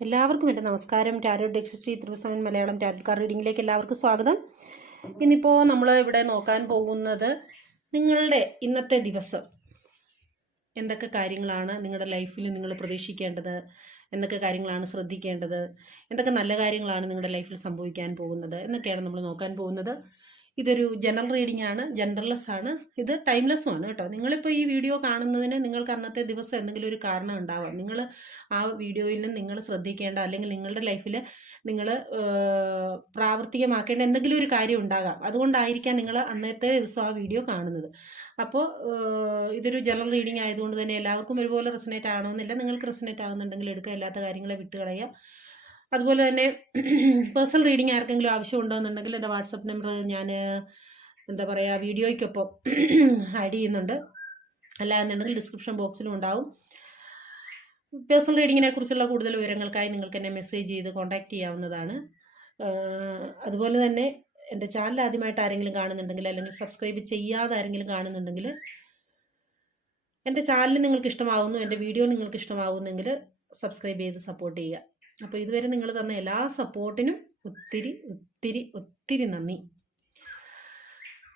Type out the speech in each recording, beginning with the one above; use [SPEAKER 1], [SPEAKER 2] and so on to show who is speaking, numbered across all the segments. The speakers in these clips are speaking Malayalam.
[SPEAKER 1] എല്ലാവർക്കും എന്റെ നമസ്കാരം. ടാരോ ഡെക്സിറ്റി ത്രിവസമൻ മലയാളം ടാരോ കാർ റീഡിങ്ങിലേക്ക് എല്ലാവർക്കും സ്വാഗതം. ഇന്നിപ്പോൾ നമ്മൾ ഇവിടെ നോക്കാൻ പോകുന്നത് നിങ്ങളുടെ ഇന്നത്തെ ദിവസം. എന്തൊക്കെ കാര്യങ്ങളാണ് നിങ്ങളുടെ ലൈഫിൽ നിങ്ങൾ പ്രതീക്ഷിക്കേണ്ടത്? എന്തൊക്കെ കാര്യങ്ങളാണ് ശ്രദ്ധിക്കേണ്ടത്? എന്തൊക്കെ നല്ല കാര്യങ്ങളാണ് നിങ്ങളുടെ ലൈഫിൽ സംഭവിക്കാൻ പോകുന്നത്? എന്നൊക്കെയാണ് നമ്മൾ നോക്കാൻ പോകുന്നത്. ഇതൊരു ജനറൽ റീഡിംഗ് ആണ് ജനറൽലെസ് ആണ്. ഇത് ടൈംലെസ്സും ആണ് കേട്ടോ. നിങ്ങളിപ്പോൾ ഈ വീഡിയോ കാണുന്നതിന് നിങ്ങൾക്ക് അന്നത്തെ ദിവസം എന്തെങ്കിലും ഒരു കാരണം ഉണ്ടാവാം. നിങ്ങൾ ആ വീഡിയോയിൽ നിങ്ങൾ ശ്രദ്ധിക്കേണ്ട അല്ലെങ്കിൽ നിങ്ങളുടെ ലൈഫിൽ നിങ്ങൾ പ്രാവർത്തികമാക്കേണ്ട എന്തെങ്കിലും ഒരു കാര്യം ഉണ്ടാകാം. അതുകൊണ്ടായിരിക്കാം നിങ്ങൾ അന്നത്തെ ദിവസം ആ വീഡിയോ കാണുന്നത്. അപ്പോൾ ഇതൊരു ജനറൽ റീഡിംഗ് ആയതുകൊണ്ട് തന്നെ എല്ലാവർക്കും ഒരുപോലെ റെസനേറ്റ് ആകണമെന്നില്ല നിങ്ങൾക്ക് റെസനേറ്റ് ആകുന്നുണ്ടെങ്കിൽ എടുക്കുക അല്ലാത്ത കാര്യങ്ങളെ വിട്ട് കളയുക അതുപോലെ തന്നെ പേഴ്സണൽ റീഡിംഗ് ആർക്കെങ്കിലും ആവശ്യമുണ്ടോയെന്നുണ്ടെങ്കിൽ എന്റെ വാട്സപ്പ് നമ്പർ ഞാൻ എന്താ പറയുക വീഡിയോയ്ക്കൊപ്പം ആഡ് ചെയ്യുന്നുണ്ട്. അല്ലാന്നുണ്ടെങ്കിൽ ഡിസ്ക്രിപ്ഷൻ ബോക്സിലും ഉണ്ടാവും. പേഴ്സണൽ റീഡിങ്ങിനെ കുറിച്ചുള്ള കൂടുതൽ വിവരങ്ങൾക്കായി നിങ്ങൾക്ക് എന്നെ മെസ്സേജ് ചെയ്ത് കോൺടാക്റ്റ് ചെയ്യാവുന്നതാണ്. അതുപോലെ തന്നെ എന്റെ ചാനൽ ആദ്യമായിട്ട് ആരെങ്കിലും കാണുന്നുണ്ടെങ്കിൽ അല്ലെങ്കിൽ സബ്സ്ക്രൈബ് ചെയ്യാതെ ആരെങ്കിലും കാണുന്നുണ്ടെങ്കിൽ എന്റെ ചാനൽ നിങ്ങൾക്ക് ഇഷ്ടമാവുന്നു എന്റെ വീഡിയോ നിങ്ങൾക്ക് ഇഷ്ടമാവുന്നെങ്കിൽ സബ്സ്ക്രൈബ് ചെയ്ത് സപ്പോർട്ട് ചെയ്യുക. അപ്പോൾ ഇതുവരെ നിങ്ങൾ തന്ന എല്ലാ സപ്പോർട്ടിനും ഒത്തിരി ഒത്തിരി ഒത്തിരി നന്ദി.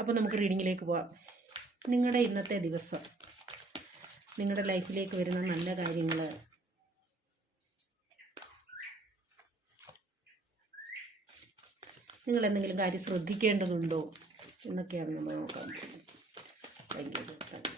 [SPEAKER 1] അപ്പോൾ നമുക്ക് റീഡിങ്ങിലേക്ക് പോവാം. നിങ്ങളുടെ ഇന്നത്തെ ദിവസം നിങ്ങളുടെ ലൈഫിലേക്ക് വരുന്ന നല്ല കാര്യങ്ങൾ നിങ്ങൾ എന്തെങ്കിലും കാര്യം ശ്രദ്ധിക്കേണ്ടതുണ്ടോ എന്നൊക്കെയാണ് നമ്മൾ നോക്കാൻ thank you thank Thank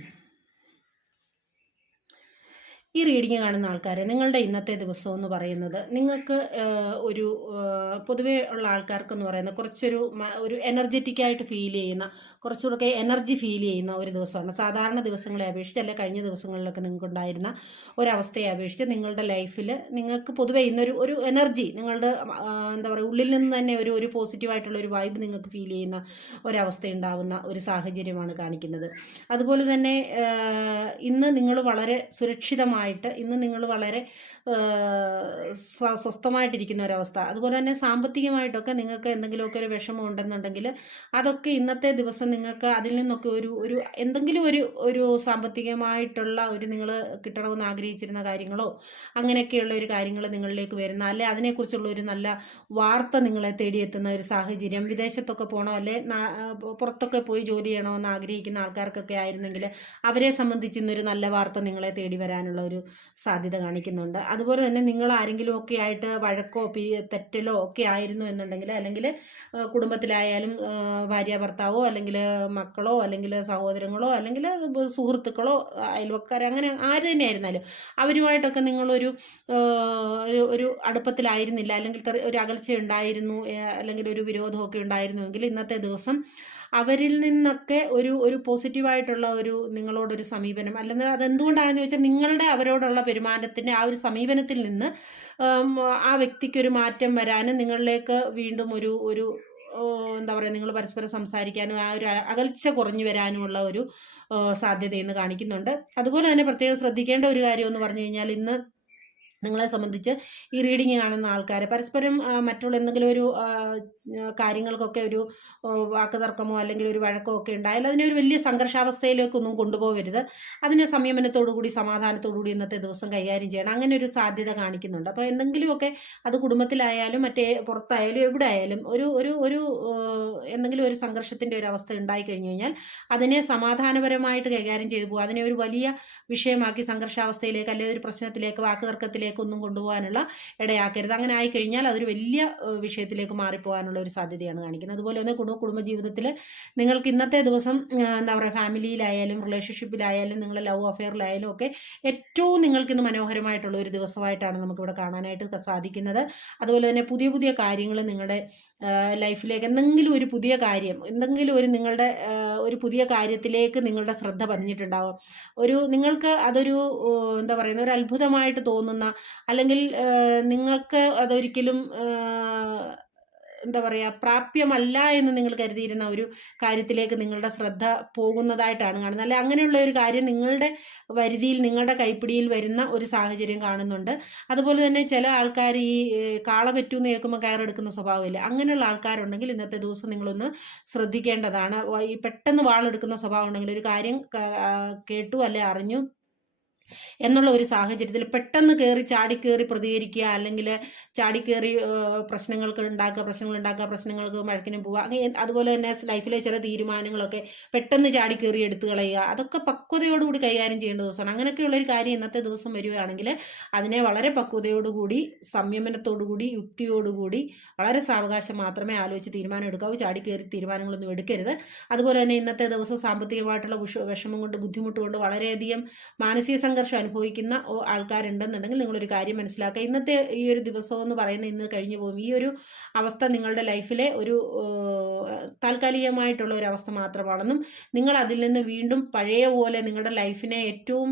[SPEAKER 1] reading കാണുന്ന ആൾക്കാരെ നിങ്ങളുടെ ഇന്നത്തെ ദിവസം എന്ന് പറയുന്നത് നിങ്ങൾക്ക് ഒരു പൊതുവേ ഉള്ള ആൾക്കാർക്കെന്ന് പറയുന്നത് കുറച്ചൊരു ഒരു എനർജറ്റിക് ആയിട്ട് ഫീൽ ചെയ്യുന്ന കുറച്ചുകൂടെ എനർജി ഫീൽ ചെയ്യുന്ന ഒരു ദിവസമാണ്. സാധാരണ ദിവസങ്ങളെ അപേക്ഷിച്ച് അല്ലെ കഴിഞ്ഞ ദിവസങ്ങളിലൊക്കെ നിങ്ങൾക്ക് ഉണ്ടായിരുന്ന ഒരവസ്ഥയെ അപേക്ഷിച്ച് നിങ്ങളുടെ ലൈഫിൽ നിങ്ങൾക്ക് പൊതുവേ ഇന്നൊരു ഒരു എനർജി നിങ്ങളുടെ എന്താ പറയുക ഉള്ളിൽ നിന്ന് തന്നെ ഒരു ഒരു പോസിറ്റീവായിട്ടുള്ള ഒരു വൈബ് നിങ്ങൾക്ക് ഫീൽ ചെയ്യുന്ന ഒരവസ്ഥ ഉണ്ടാവുന്ന ഒരു സാഹചര്യമാണ് കാണിക്കുന്നത്. അതുപോലെ തന്നെ ഇന്ന് നിങ്ങൾ വളരെ സുരക്ഷിതമായിട്ട് ഇന്ന് നിങ്ങൾ വളരെ സ്വസ്ഥമായിട്ടിരിക്കുന്ന ഒരവസ്ഥ. അതുപോലെ തന്നെ സാമ്പത്തികമായിട്ടൊക്കെ നിങ്ങൾക്ക് എന്തെങ്കിലുമൊക്കെ ഒരു വിഷമം ഉണ്ടെന്നുണ്ടെങ്കിൽ അതൊക്കെ ഇന്നത്തെ ദിവസം നിങ്ങൾക്ക് അതിൽ നിന്നൊക്കെ ഒരു ഒരു എന്തെങ്കിലും ഒരു ഒരു സാമ്പത്തികമായിട്ടുള്ള ഒരു നിങ്ങൾ കിട്ടണമെന്ന് ആഗ്രഹിച്ചിരുന്ന കാര്യങ്ങളോ അങ്ങനെയൊക്കെയുള്ള ഒരു കാര്യങ്ങൾ നിങ്ങളിലേക്ക് വരുന്ന അല്ലെ അതിനെക്കുറിച്ചുള്ള ഒരു നല്ല വാർത്ത നിങ്ങളെ തേടിയെത്തുന്ന ഒരു സാഹചര്യം. വിദേശത്തൊക്കെ പോകണോ അല്ലെ പുറത്തൊക്കെ പോയി ജോലി ചെയ്യണമെന്ന് ആഗ്രഹിക്കുന്ന ആൾക്കാർക്കൊക്കെ ആയിരുന്നെങ്കിൽ അവരെ സംബന്ധിച്ച് ഇന്നൊരു നല്ല വാർത്ത നിങ്ങളെ തേടി വരാനുള്ള ഒരു സാധ്യത കാണിക്കുന്നുണ്ട്. അതുപോലെ തന്നെ നിങ്ങൾ ആരെങ്കിലും ഒക്കെ ആയിട്ട് വഴക്കോ പി തെറ്റലോ ഒക്കെ ആയിരുന്നു എന്നുണ്ടെങ്കിൽ അല്ലെങ്കിൽ കുടുംബത്തിലായാലും ഭാര്യ ഭർത്താവോ അല്ലെങ്കിൽ മക്കളോ അല്ലെങ്കിൽ സഹോദരങ്ങളോ അല്ലെങ്കിൽ സുഹൃത്തുക്കളോ അയൽവക്കാർ അങ്ങനെ ആര് തന്നെ ആയിരുന്നാലും അവരുമായിട്ടൊക്കെ നിങ്ങളൊരു ഒരു- അടുപ്പത്തിലായിരുന്നില്ല. അല്ലെങ്കിൽ ഒരു അകൽച്ച ഉണ്ടായിരുന്നു അല്ലെങ്കിൽ ഒരു വിരോധമൊക്കെ ഉണ്ടായിരുന്നുവെങ്കിൽ ഇന്നത്തെ ദിവസം അവരിൽ നിന്നൊക്കെ ഒരു ഒരു പോസിറ്റീവായിട്ടുള്ള ഒരു നിങ്ങളോടൊരു സമീപനം. അല്ലെങ്കിൽ അതെന്തുകൊണ്ടാണെന്ന് ചോദിച്ചാൽ നിങ്ങളുടെ അവരോടുള്ള പെരുമാറ്റത്തിന്റെ ആ ഒരു സമീപനത്തിൽ നിന്ന് ആ വ്യക്തിക്കൊരു മാറ്റം വരാനും നിങ്ങളിലേക്ക് വീണ്ടും ഒരു ഒരു എന്താ പറയുക നിങ്ങൾ പരസ്പരം സംസാരിക്കാനും ആ ഒരു അകൽച്ച കുറഞ്ഞു വരാനുമുള്ള ഒരു സാധ്യത ഇന്ന് കാണിക്കുന്നുണ്ട്. അതുപോലെ തന്നെ പ്രത്യേകം ശ്രദ്ധിക്കേണ്ട ഒരു കാര്യം എന്ന് പറഞ്ഞു കഴിഞ്ഞാൽ ഇന്ന് നിങ്ങളെ സംബന്ധിച്ച് ഈ റീഡിങ് കാണുന്ന ആൾക്കാരെ പരസ്പരം മറ്റുള്ള എന്തെങ്കിലും ഒരു കാര്യങ്ങൾക്കൊക്കെ ഒരു വാക്കുതർക്കമോ അല്ലെങ്കിൽ ഒരു വഴക്കോ ഒക്കെ ഉണ്ടായാൽ അതിനെ ഒരു വലിയ സംഘർഷാവസ്ഥയിലേക്ക് ഒന്നും കൊണ്ടുപോകരുത്. അതിനെ സംയമനത്തോടുകൂടി സമാധാനത്തോടുകൂടി ഇന്നത്തെ ദിവസം കൈകാര്യം ചെയ്യണം. അങ്ങനെ ഒരു സാധ്യത കാണിക്കുന്നുണ്ട്. അപ്പോൾ എന്തെങ്കിലുമൊക്കെ അത് കുടുംബത്തിലായാലും മറ്റേ പുറത്തായാലും എവിടെ ആയാലും ഒരു ഒരു ഒരു എന്തെങ്കിലും ഒരു സംഘർഷത്തിന്റെ ഒരു അവസ്ഥ ഉണ്ടായി കഴിഞ്ഞു കഴിഞ്ഞാൽ അതിനെ സമാധാനപരമായിട്ട് കൈകാര്യം ചെയ്തു പോകുക അതിനെ ഒരു വലിയ വിഷയമാക്കി സംഘർഷാവസ്ഥയിലേക്ക് അല്ലെങ്കിൽ ഒരു പ്രശ്നത്തിലേക്ക് വാക്കുതർക്കത്തിലേക്ക് ഒന്നും കൊണ്ടുപോകാനുള്ള ഇടയാക്കരുത്. അങ്ങനെ ആയിക്കഴിഞ്ഞാൽ അതൊരു വലിയ വിഷയത്തിലേക്ക് മാറിപ്പോകാനുള്ള വരാനുള്ള ഒരു സാധ്യതയാണ് കാണിക്കുന്നത്. അതുപോലെ തന്നെ കുടുംബ കുടുംബജീവിതത്തിൽ നിങ്ങൾക്ക് ഇന്നത്തെ ദിവസം എന്താ പറയുക ഫാമിലിയിലായാലും റിലേഷൻഷിപ്പിലായാലും നിങ്ങളുടെ ലവ് അഫെയറിലായാലും ഒക്കെ ഏറ്റവും നിങ്ങൾക്ക് ഇന്ന് മനോഹരമായിട്ടുള്ള ഒരു ദിവസമായിട്ടാണ് നമുക്കിവിടെ കാണാനായിട്ട് സാധിക്കുന്നത്. അതുപോലെ തന്നെ പുതിയ പുതിയ കാര്യങ്ങൾ നിങ്ങളുടെ ലൈഫിലേക്ക് എന്തെങ്കിലും ഒരു പുതിയ കാര്യം എന്തെങ്കിലും ഒരു നിങ്ങളുടെ ഒരു പുതിയ കാര്യത്തിലേക്ക് നിങ്ങളുടെ ശ്രദ്ധ പതിഞ്ഞിട്ടുണ്ടാവും. ഒരു നിങ്ങൾക്ക് അതൊരു എന്താ പറയുന്ന ഒരു അത്ഭുതമായിട്ട് തോന്നുന്ന അല്ലെങ്കിൽ നിങ്ങൾക്ക് അതൊരിക്കലും എന്താ പറയുക പ്രാപ്യമല്ല എന്ന് നിങ്ങൾ കരുതിയിരുന്ന ഒരു കാര്യത്തിലേക്ക് നിങ്ങളുടെ ശ്രദ്ധ പോകുന്നതായിട്ടാണ് കാണുന്നത്. അല്ലെ അങ്ങനെയുള്ള ഒരു കാര്യം നിങ്ങളുടെ വരുതിയിൽ നിങ്ങളുടെ കൈപ്പിടിയിൽ വരുന്ന ഒരു സാഹചര്യം കാണുന്നുണ്ട്. അതുപോലെ തന്നെ ചില ആൾക്കാർ ഈ കാള പറ്റൂന്ന് കേൾക്കുമ്പോൾ കയറെടുക്കുന്ന സ്വഭാവമില്ല. അങ്ങനെയുള്ള ആൾക്കാരുണ്ടെങ്കിൽ ഇന്നത്തെ ദിവസം നിങ്ങളൊന്ന് ശ്രദ്ധിക്കേണ്ടതാണ്. ഈ പെട്ടെന്ന് വാളെടുക്കുന്ന സ്വഭാവം ഉണ്ടെങ്കിൽ ഒരു കാര്യം കേട്ടു അല്ലെ അറിഞ്ഞു എന്നുള്ള ഒരു സാഹചര്യത്തിൽ പെട്ടെന്ന് കയറി ചാടിക്കേറി പ്രതികരിക്കുക അല്ലെങ്കിൽ ചാടിക്കേറി പ്രശ്നങ്ങൾക്ക് ഉണ്ടാക്കുക പ്രശ്നങ്ങൾ ഉണ്ടാക്കുക പ്രശ്നങ്ങൾക്ക് മഴക്കിന് പോവുക അങ്ങനെ അതുപോലെ തന്നെ ലൈഫിലെ ചില തീരുമാനങ്ങളൊക്കെ പെട്ടെന്ന് ചാടിക്കേറി എടുത്തു കളയുക അതൊക്കെ പക്വതയോടുകൂടി കൈകാര്യം ചെയ്യേണ്ട ദിവസമാണ്. അങ്ങനെയൊക്കെയുള്ള ഒരു കാര്യം ഇന്നത്തെ ദിവസം വരികയാണെങ്കിൽ അതിനെ വളരെ പക്വതയോടുകൂടി സംയമനത്തോടുകൂടി യുക്തിയോടുകൂടി വളരെ സാവകാശം മാത്രമേ ആലോചിച്ച് തീരുമാനം എടുക്കാവൂ. ചാടിക്കേറി തീരുമാനങ്ങളൊന്നും എടുക്കരുത്. അതുപോലെ തന്നെ ഇന്നത്തെ ദിവസം സാമ്പത്തികമായിട്ടുള്ള വിഷ- വിഷമം കൊണ്ട് ബുദ്ധിമുട്ട് കൊണ്ട് വളരെയധികം മാനസിക സംഘർഷം അനുഭവിക്കുന്ന ആൾക്കാരുണ്ടെന്നുണ്ടെങ്കിൽ നിങ്ങളൊരു കാര്യം മനസ്സിലാക്കുക. ഇന്നത്തെ ഈ ഒരു ദിവസം എന്ന് പറയുന്ന ഇന്ന് കഴിഞ്ഞു പോകും. ഈ ഒരു അവസ്ഥ നിങ്ങളുടെ ലൈഫിലെ ഒരു താൽക്കാലികമായിട്ടുള്ള ഒരു അവസ്ഥ മാത്രമാണെന്നും നിങ്ങൾ അതിൽ നിന്ന് വീണ്ടും പഴയ പോലെ നിങ്ങളുടെ ലൈഫിനെ ഏറ്റവും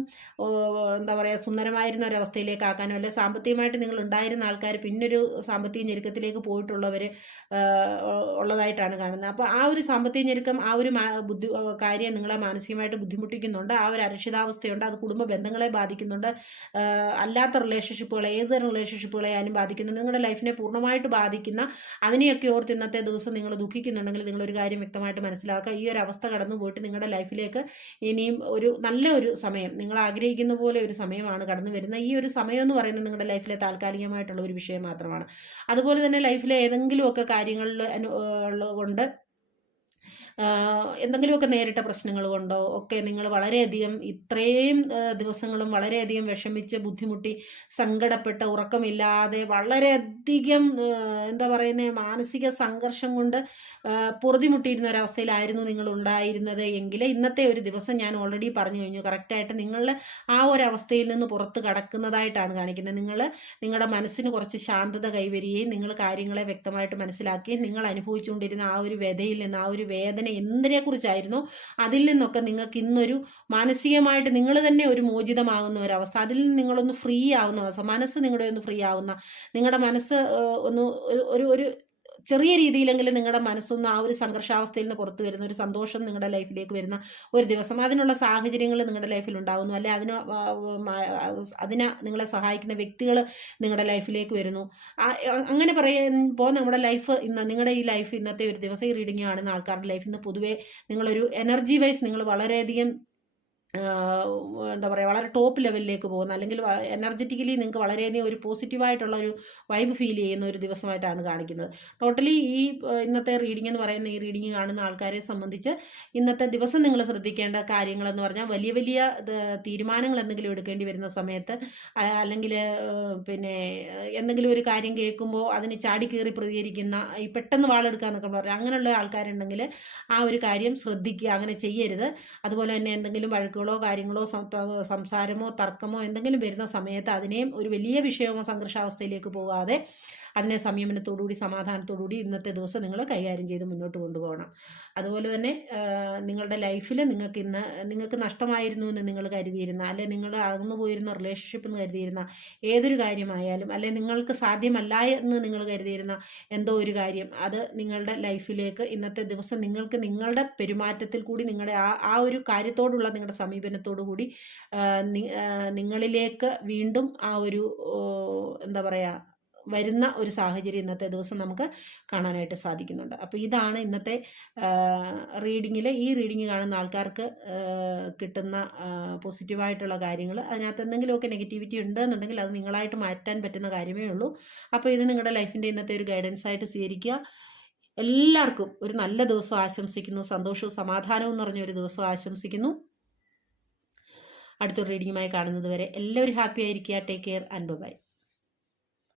[SPEAKER 1] എന്താ പറയുക സുന്ദരമായിരുന്ന ഒരു അവസ്ഥയിലേക്ക് ആക്കാനോ അല്ലെ സാമ്പത്തികമായിട്ട് നിങ്ങൾ ഉണ്ടായിരുന്ന ആൾക്കാർ പിന്നൊരു സാമ്പത്തിക ഞെരുക്കത്തിലേക്ക് പോയിട്ടുള്ളവർ ഉള്ളതായിട്ടാണ് കാണുന്നത്. അപ്പോൾ ആ ഒരു സാമ്പത്തിക ഞെരുക്കം ആ ഒരു ബുദ്ധി കാര്യം നിങ്ങളെ മാനസികമായിട്ട് ബുദ്ധിമുട്ടിക്കുന്നുണ്ട്. ആ ഒരു അരക്ഷിതാവസ്ഥയുണ്ട്. അത് കുടുംബ ബന്ധങ്ങളെ ബാധിക്കുന്നുണ്ട്. അല്ലാത്ത റിലേഷൻഷിപ്പുകളെ ഏത് തരം റിലേഷൻഷിപ്പുകളെ ആയാലും ബാധിക്കുന്നുണ്ട് നിങ്ങളുടെ ലൈഫിനെ പൂർണമായിട്ട് ബാധിക്കുന്ന അതിനെയൊക്കെ ഓർത്ത് ഇന്നത്തെ ദിവസം നിങ്ങൾ ദുഃഖിക്കുന്നുണ്ടെങ്കിൽ നിങ്ങളൊരു കാര്യം വ്യക്തമായിട്ട് മനസ്സിലാക്കുക. ഈ ഒരു അവസ്ഥ കടന്നു പോയിട്ട് നിങ്ങളുടെ ലൈഫിലേക്ക് ഇനിയും ഒരു നല്ല ഒരു സമയം നിങ്ങൾ ആഗ്രഹിക്കുന്ന പോലെ ഒരു സമയമാണ് കടന്നു വരുന്നത്. ഈ ഒരു സമയം എന്ന് പറയുന്നത് നിങ്ങളുടെ ലൈഫിലെ താൽക്കാലികമായിട്ടുള്ള ഒരു വിഷയം മാത്രമാണ്. അതുപോലെ തന്നെ ലൈഫിലെ ഏതെങ്കിലുമൊക്കെ കാര്യങ്ങളിൽ ഉള്ളതുകൊണ്ട് എന്തെങ്കിലുമൊക്കെ നേരിട്ട പ്രശ്നങ്ങൾ കൊണ്ടോ ഒക്കെ നിങ്ങൾ വളരെയധികം ഇത്രയും ദിവസങ്ങളും വളരെയധികം വിഷമിച്ച് ബുദ്ധിമുട്ടി സങ്കടപ്പെട്ട് ഉറക്കമില്ലാതെ വളരെയധികം എന്താ പറയുന്നത് മാനസിക സംഘർഷം കൊണ്ട് പൊറുതിമുട്ടിയിരുന്ന ഒരവസ്ഥയിലായിരുന്നു നിങ്ങൾ ഉണ്ടായിരുന്നത് എങ്കിൽ ഇന്നത്തെ ഒരു ദിവസം ഞാൻ ഓൾറെഡി പറഞ്ഞു കഴിഞ്ഞു. കറക്റ്റായിട്ട് നിങ്ങൾ ആ ഒരു അവസ്ഥയിൽ നിന്ന് പുറത്ത് കടക്കുന്നതായിട്ടാണ് കാണിക്കുന്നത്. നിങ്ങൾ നിങ്ങളുടെ മനസ്സിന് കുറച്ച് ശാന്തത കൈവരികയും നിങ്ങൾ കാര്യങ്ങളെ വ്യക്തമായിട്ട് മനസ്സിലാക്കുകയും നിങ്ങൾ അനുഭവിച്ചുകൊണ്ടിരുന്ന ആ ഒരു വ്യതയിൽ നിന്ന് ആ ഒരു വേദന എന്തിനെ കുറിച്ചായിരുന്നോ അതിൽ നിന്നൊക്കെ നിങ്ങൾക്ക് ഇന്നൊരു മാനസികമായിട്ട് നിങ്ങൾ തന്നെ ഒരു മോചിതമാകുന്ന അവസ്ഥ. അതിൽ നിന്ന് നിങ്ങളൊന്ന് ഫ്രീ ആവുന്ന അവസ്ഥ. മനസ്സ് നിങ്ങളുടെ ഒന്ന് ഫ്രീ ആവുന്ന നിങ്ങളുടെ മനസ്സ് ഒന്ന് ഒരു ഒരു ചെറിയ രീതിയിലെങ്കിലും നിങ്ങളുടെ മനസ്സൊന്ന് ആ ഒരു സംഘർഷാവസ്ഥയിൽ നിന്ന് പുറത്തു വരുന്ന ഒരു സന്തോഷം നിങ്ങളുടെ ലൈഫിലേക്ക് വരുന്ന ഒരു ദിവസം. അതിനുള്ള സാഹചര്യങ്ങൾ നിങ്ങളുടെ ലൈഫിൽ ഉണ്ടാകുന്നു അല്ലെ അതിന് അതിനെ നിങ്ങളെ സഹായിക്കുന്ന വ്യക്തികൾ നിങ്ങളുടെ ലൈഫിലേക്ക് വരുന്നു. അങ്ങനെ പറയുമ്പോൾ നമ്മുടെ ലൈഫ് ഇന്ന് നിങ്ങളുടെ ഈ ലൈഫ് ഇന്നത്തെ ഒരു ദിവസം ഈ റീഡിങ് കാണുന്ന ആൾക്കാരുടെ ലൈഫിൽ നിന്ന് പൊതുവേ നിങ്ങളൊരു എനർജി വൈസ് നിങ്ങൾ വളരെയധികം എന്താ പറയുക വളരെ ടോപ്പ് ലെവലിലേക്ക് പോകുന്ന അല്ലെങ്കിൽ എനർജറ്റിക്കലി നിങ്ങൾക്ക് വളരെയധികം ഒരു പോസിറ്റീവായിട്ടുള്ള ഒരു വൈബ് ഫീൽ ചെയ്യുന്ന ഒരു ദിവസമായിട്ടാണ് കാണിക്കുന്നത്. ടോട്ടലി ഈ ഇന്നത്തെ റീഡിംഗ് എന്ന് പറയുന്ന ഈ റീഡിംഗ് കാണുന്ന ആൾക്കാരെ സംബന്ധിച്ച് ഇന്നത്തെ ദിവസം നിങ്ങൾ ശ്രദ്ധിക്കേണ്ട കാര്യങ്ങളെന്ന് പറഞ്ഞാൽ വലിയ വലിയ തീരുമാനങ്ങൾ എന്തെങ്കിലും എടുക്കേണ്ടി വരുന്ന സമയത്ത് അല്ലെങ്കിൽ പിന്നെ എന്തെങ്കിലും ഒരു കാര്യം കേൾക്കുമ്പോൾ അതിന് ചാടിക്കേറി പ്രതികരിക്കുന്ന ഈ പെട്ടെന്ന് വാളെടുക്കുക എന്നൊക്കെ പറയാം അങ്ങനെയുള്ള ആൾക്കാരുണ്ടെങ്കിൽ ആ ഒരു കാര്യം ശ്രദ്ധിക്കുക അങ്ങനെ ചെയ്യരുത്. അതുപോലെ തന്നെ എന്തെങ്കിലും വഴക്കുകളോ കാര്യങ്ങളോ സംസാരമോ തർക്കമോ എന്തെങ്കിലും വരുന്ന സമയത്ത് അതിനെയും ഒരു വലിയ വിഷയമോ സംഘർഷാവസ്ഥയിലേക്ക് പോകാതെ അതിനെ സംയമനത്തോടുകൂടി സമാധാനത്തോടുകൂടി ഇന്നത്തെ ദിവസം നിങ്ങൾ കൈകാര്യം ചെയ്ത് മുന്നോട്ട് കൊണ്ടുപോകണം. അതുപോലെ തന്നെ നിങ്ങളുടെ ലൈഫിൽ നിങ്ങൾക്ക് ഇന്ന് നിങ്ങൾക്ക് നഷ്ടമായിരുന്നു എന്ന് നിങ്ങൾ കരുതിയിരുന്ന അല്ലെ നിങ്ങൾ അകന്നു പോയിരുന്ന റിലേഷൻഷിപ്പ് എന്ന് കരുതിയിരുന്ന ഏതൊരു കാര്യമായാലും അല്ലെ നിങ്ങൾക്ക് സാധ്യമല്ല എന്ന് നിങ്ങൾ കരുതിയിരുന്ന എന്തോ ഒരു കാര്യം അത് നിങ്ങളുടെ ലൈഫിലേക്ക് ഇന്നത്തെ ദിവസം നിങ്ങൾക്ക് നിങ്ങളുടെ പെരുമാറ്റത്തിൽ കൂടി നിങ്ങളുടെ ആ ആ ഒരു കാര്യത്തോടുള്ള നിങ്ങളുടെ സമീപനത്തോടു കൂടി നിങ്ങളിലേക്ക് വീണ്ടും ആ ഒരു എന്താ പറയുക വരുന്ന ഒരു സാഹചര്യം ഇന്നത്തെ ദിവസം നമുക്ക് കാണാനായിട്ട് സാധിക്കുന്നുണ്ട്. അപ്പോൾ ഇതാണ് ഇന്നത്തെ റീഡിങ്ങിൽ ഈ റീഡിങ് കാണുന്ന ആൾക്കാർക്ക് കിട്ടുന്ന പോസിറ്റീവായിട്ടുള്ള കാര്യങ്ങൾ അതിനകത്ത് എന്തെങ്കിലുമൊക്കെ നെഗറ്റിവിറ്റി ഉണ്ടെന്നുണ്ടെങ്കിൽ അത് നിങ്ങളായിട്ട് മാറ്റാൻ പറ്റുന്ന കാര്യമേ ഉള്ളൂ. അപ്പോൾ ഇത് നിങ്ങളുടെ ലൈഫിന്റെ ഇന്നത്തെ ഒരു ഗൈഡൻസ് ആയിട്ട് സ്വീകരിക്കുക. എല്ലാവർക്കും ഒരു നല്ല ദിവസം ആശംസിക്കുന്നു. സന്തോഷവും സമാധാനവും നിറഞ്ഞ ഒരു ദിവസം ആശംസിക്കുന്നു. അടുത്തൊരു റീഡിങ്ങുമായി കാണുന്നത് വരെ എല്ലാവരും ഹാപ്പി ആയിരിക്കുക. Take care and bye.